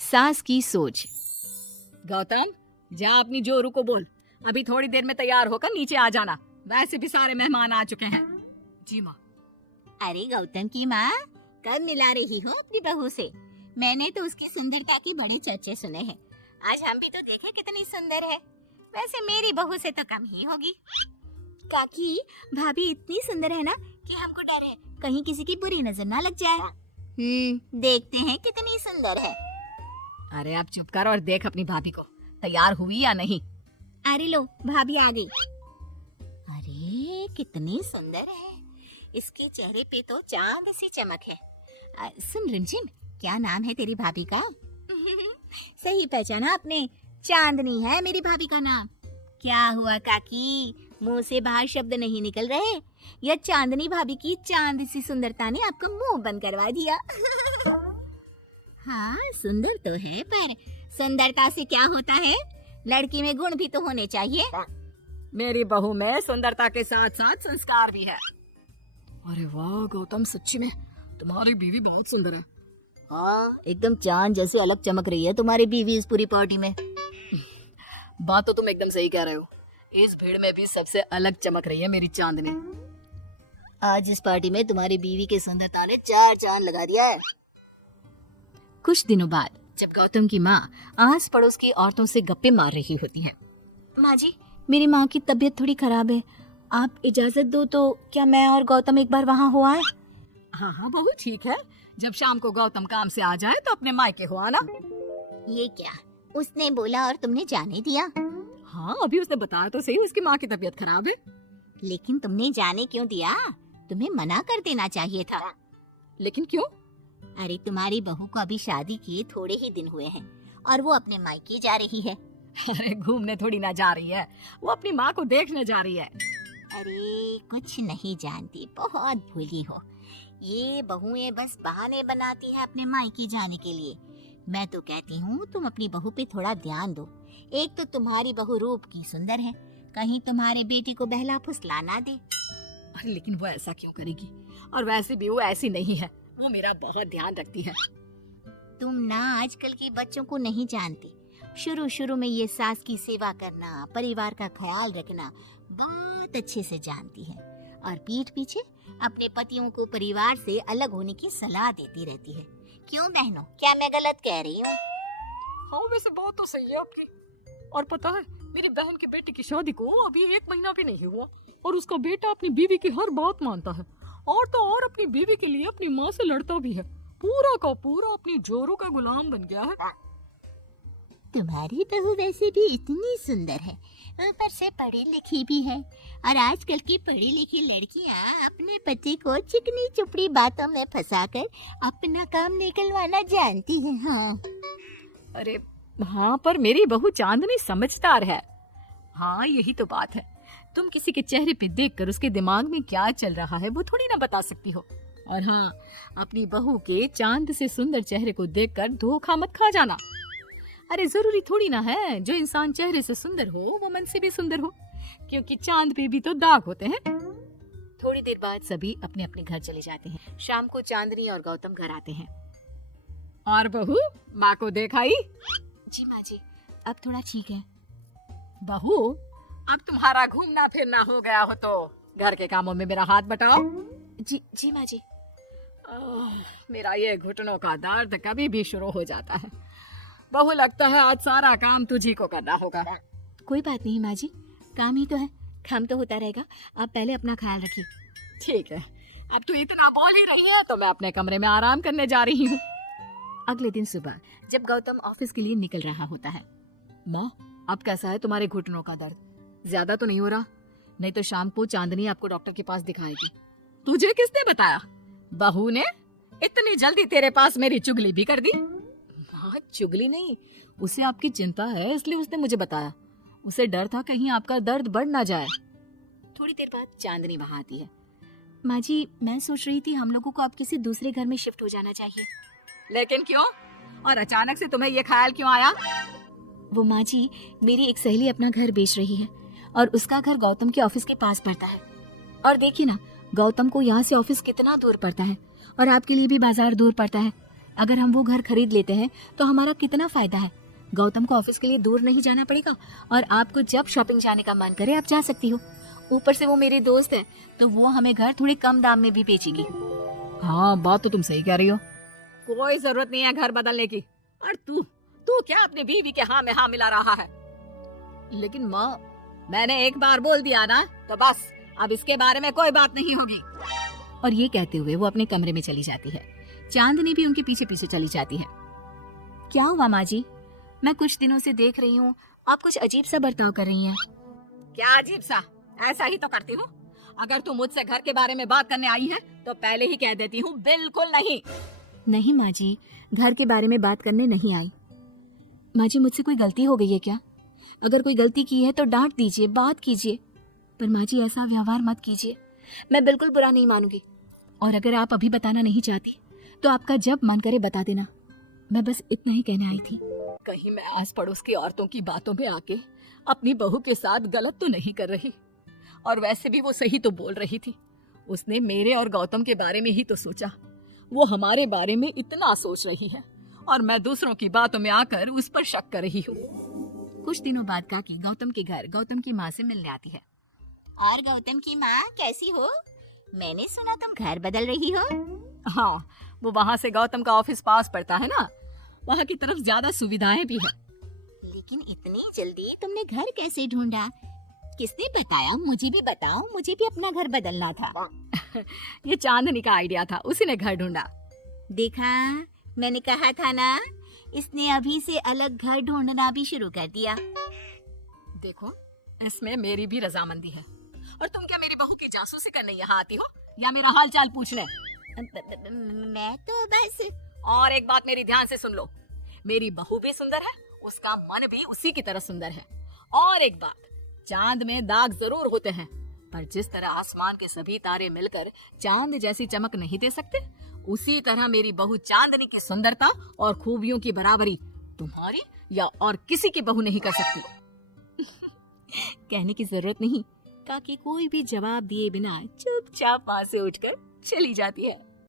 सास की सोच। गौतम, जा अपनी जोरू को बोल, अभी थोड़ी देर में तैयार होकर नीचे आ जाना। वैसे भी सारे मेहमान आ चुके हैं। जी माँ। अरे गौतम की माँ, कब मिला रही हो अपनी बहू से? मैंने तो उसकी सुंदरता के बड़े चर्चे सुने हैं। आज हम भी तो देखे कितनी सुंदर है। वैसे मेरी बहू से तो कम ही होगी। काकी, भाभी इतनी सुंदर है ना कि हमको डर है कहीं किसी की बुरी नजर ना लग जाए। देखते हैं कितनी सुंदर है। अरे आप चुप कर और देख अपनी भाभी को, तैयार हुई या नहीं। अरे लो, भाभी आ गई। अरे कितनी सुंदर है, इसके चेहरे पे तो चांद सी चमक है। सुन रिमझिम, क्या नाम है तेरी भाभी का? सही पहचाना आपने, चांदनी है मेरी भाभी का नाम। क्या हुआ काकी, मुंह से बाहर शब्द नहीं निकल रहे? या चांदनी भाभी की चांद सी सुंदरता ने आपका मुंह बंद करवा दिया? हाँ, सुंदर तो है, पर सुंदरता से क्या होता है? लड़की में गुण भी तो होने चाहिए। मेरी बहू में सुंदरता के साथ साथ संस्कार भी है। अरे वाह गौतम, सच्ची में तुम्हारी बीवी बहुत सुंदर है। हाँ, एकदम चांद जैसे अलग चमक रही है तुम्हारी बीवी इस पूरी पार्टी में। बात तो तुम एकदम सही कह रहे हो। इस भीड़ में भी सबसे अलग चमक रही है मेरी चांदनी। आज इस पार्टी में तुम्हारी बीवी की सुंदरता ने 4 चांद लगा दिया है। कुछ दिनों बाद जब गौतम की माँ आस पड़ोस की औरतों से गप्पे मार रही होती है। माँ जी, मेरी माँ की तबीयत थोड़ी खराब है, आप इजाजत दो तो क्या मैं और गौतम एक बार वहाँ हो आए? हाँ हाँ बहू, ठीक है। जब शाम को गौतम काम से आ जाए तो अपने मायके हो आना। ये क्या, उसने बोला और तुमने जाने दिया? हाँ, अभी उसने बताया तो सही, उसकी माँ की तबीयत खराब है। लेकिन तुमने जाने क्यों दिया? तुम्हें मना कर देना चाहिए था। लेकिन क्यों? अरे तुम्हारी बहू को अभी शादी किए थोड़े ही दिन हुए हैं और वो अपने मायके जा रही है। अरे घूमने थोड़ी ना जा रही है, वो अपनी माँ को देखने जा रही है। अरे कुछ नहीं जानती, बहुत भोली हो। ये बहुएं बस बहाने बनाती है अपने मायके जाने के लिए। मैं तो कहती हूँ तुम अपनी बहू पे थोड़ा ध्यान दो। एक तो तुम्हारी बहू रूप की सुंदर है, कहीं तुम्हारे बेटी को बहला फुसला ना दे। अरे लेकिन वो ऐसा क्यों करेगी? और वैसे भी वो ऐसी नहीं है, वो मेरा बहुत ध्यान रखती है। तुम ना आजकल के बच्चों को नहीं जानती। शुरू शुरू में ये सास की सेवा करना, परिवार का ख्याल रखना बहुत अच्छे से जानती है और पीठ पीछे अपने पतियों को परिवार से अलग होने की सलाह देती रहती है। क्यों बहनों, क्या मैं गलत कह रही हूँ? हाँ वैसे बात तो सही है आपकी। और पता है, मेरी बहन के बेटे की शादी को अभी 1 महीना भी नहीं हुआ और उसका बेटा अपनी बीवी की हर बात मानता है। और तो और अपनी बीवी के लिए अपनी माँ से लड़ता भी है। पूरा का पूरा अपनी जोरू का गुलाम बन गया है। तुम्हारी बहू वैसे भी इतनी सुंदर है, ऊपर से पढ़ी लिखी भी है। और आजकल की पढ़ी लिखी लड़कियां अपने पति को चिकनी चुपड़ी बातों में फंसाकर अपना काम निकलवाना जानती हैं। हाँ। अरे हाँ, पर मेरी बहू चांदनी समझदार है। हाँ यही तो बात है, तुम किसी के चेहरे पे देखकर उसके दिमाग में क्या चल रहा है वो थोड़ी ना बता सकती हो। और हाँ, अपनी बहू के चांद से सुंदर चेहरे को देखकर धोखा मत खा जाना। अरे जरूरी थोड़ी ना है जो इंसान चेहरे से सुंदर हो वो मन से भी सुंदर हो, क्योंकि चांद पे भी तो दाग होते हैं। थोड़ी देर बाद सभी अपने अपने घर चले जाते हैं। शाम को चांदनी और गौतम घर आते हैं। और बहू, माँ को देखाई? जी माँ जी, अब थोड़ा ठीक है। बहू, अब तुम्हारा घूमना फिरना हो गया हो तो घर के कामों में मेरा हाथ बटाओ। जी जी माँ जी। मेरा ये घुटनों का दर्द कभी भी शुरू हो जाता है। बहू, लगता है आज सारा काम तुझी को करना होगा। कोई बात नहीं माँ जी, काम ही तो है, काम तो होता रहेगा। आप पहले अपना ख्याल रखिए। ठीक है, अब तू इतना बोल ही रही है तो मैं अपने कमरे में आराम करने जा रही हूँ। अगले दिन सुबह जब गौतम ऑफिस के लिए निकल रहा होता है। माँ, अब कैसा है तुम्हारे घुटनों का दर्द? ज्यादा तो नहीं हो रहा? नहीं तो शाम को चांदनी आपको डॉक्टर के पास दिखाएगी। तुझे किसने बताया? बहू ने? इतनी जल्दी तेरे पास मेरी चुगली भी कर दी? हाँ, चुगली नहीं, उसे आपकी चिंता है इसलिए उसने मुझे बताया। उसे डर था कहीं आपका दर्द बढ़ ना जाए। थोड़ी देर बाद चांदनी वहाँ आती है। माँ जी, मैं सोच रही थी हम लोगों को अब किसी दूसरे घर में शिफ्ट हो जाना चाहिए। लेकिन क्यों? और अचानक से तुम्हें ये ख्याल क्यों आया? वो माँ जी, मेरी एक सहेली अपना घर बेच रही है और उसका घर गौतम के ऑफिस के पास पड़ता है। और देखिए ना, गौतम को यहाँ से ऑफिस कितना दूर पड़ता है और आपके लिए भी बाजार दूर पड़ता है। अगर हम वो घर खरीद लेते हैं तो हमारा कितना फायदा है। गौतम को ऑफिस के लिए दूर नहीं जाना पड़ेगा और आपको जब शॉपिंग जाने का मन करे आप जा सकती हो। ऊपर से वो मेरी दोस्त है तो वो हमें घर थोड़े कम दाम में भी बेचेगी। हाँ, बात तो तुम सही कह रही हो। कोई जरूरत नहीं है घर बदलने की। और तू तू क्या अपनी बीवी के हाँ में हाँ मिला रहा है? लेकिन माँ, मैंने एक बार बोल दिया ना तो बस, अब इसके बारे में कोई बात नहीं होगी। और ये कहते हुए वो अपने कमरे में चली जाती है। चांदनी भी उनके पीछे पीछे चली जाती है। क्या हुआ माँ जी? मैं कुछ दिनों से देख रही हूँ आप कुछ अजीब सा बर्ताव कर रही हैं। क्या अजीब सा? ऐसा ही तो करती हूँ। अगर तू मुझसे घर के बारे में बात करने आई है तो पहले ही कह देती हूँ, बिल्कुल नहीं। नहीं माँ जी, घर के बारे में बात करने नहीं आई। माँ जी, मुझसे कोई गलती हो गई है क्या? अगर कोई गलती की है तो डांट दीजिए, बात कीजिए, पर माँ जी ऐसा व्यवहार मत कीजिए। मैं बिल्कुल बुरा नहीं मानूंगी। और अगर आप अभी बताना नहीं चाहती तो आपका जब मन करे बता देना। मैं बस इतना ही कहने आई थी। कहीं मैं आस पड़ोस की औरतों की बातों में आके अपनी बहू के साथ गलत तो नहीं कर रही। और वैसे भी वो सही तो बोल रही थी। उसने मेरे और गौतम के बारे में ही तो सोचा। वो हमारे बारे में इतना सोच रही है और मैं दूसरों की बातों में आकर उस पर शक कर रही हूँ। कुछ दिनों बाद काकी गौतम के घर गौतम की माँ से मिलने आती है। और गौतम की माँ कैसी हो? मैंने सुना तुम घर बदल रही हो। हाँ, वो वहाँ से गौतम का ऑफिस पास पड़ता है ना, वहाँ की तरफ ज्यादा सुविधाएं भी है। लेकिन इतनी जल्दी तुमने घर कैसे ढूंढा? किसने बताया? मुझे भी बताओ, मुझे भी अपना घर बदलना था। ये चांदनी का आइडिया था, उसी ने घर ढूंढा। देखा, मैंने कहा था ना, इसने अभी से अलग घर ढूंढना भी शुरू कर दिया। देखो, इसमें मेरी भी रजामंदी है। और तुम क्या मेरी बहू की जासूसी करने यहाँ आती हो या मेरा हाल चाल पूछने? मैं तो बस। और एक बात मेरी ध्यान से सुन लो, मेरी बहू भी सुंदर है, उसका मन भी उसी की तरह सुंदर है। और एक बात, चांद में दाग जरूर होते हैं, पर जिस तरह आसमान के सभी तारे मिलकर चांद जैसी चमक नहीं दे सकते, उसी तरह मेरी बहू चांदनी की सुंदरता और खूबियों की बराबरी तुम्हारी या और किसी की बहू नहीं कर सकती। कहने की जरूरत नहीं, काकी कोई भी जवाब दिए बिना चुपचाप वहां से उठकर चली जाती है।